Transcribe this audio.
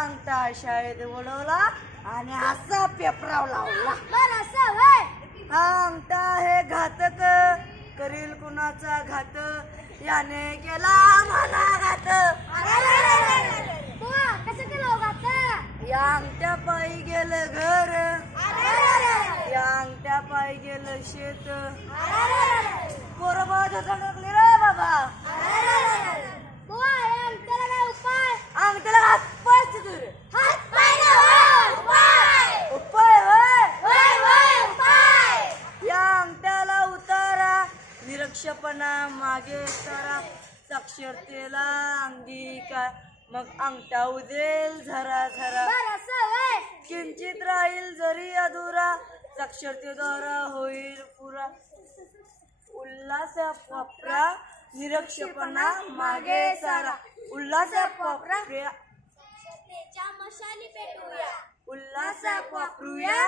अंगठा शाळेत उडवला आणि असा पेपराव लावला. हा अंगठा हे घातक करील कुणाचा घात, याने केला मला घात. या अंगठ्या पायी गेलं घर, या अंगठ्या पायी गेलं शेत. पोरं धडकले रे बाबा. अंगठ्याला हात पाय तुझे उपाय होय. या अंगठ्याला उतारा, निरक्षपणा मागे सारा. साक्षरतेला अंगीकार, मग अंगठा उदेल झरा झरा. किंचित राहील जरी अधुरा, साक्षरतेद्वारा होईल पुरा. उल्हास वापरा, निरक्षपणा मागे सारा. उल्हास वापरा, मशाली पेटूया. उल्हास वापरूया.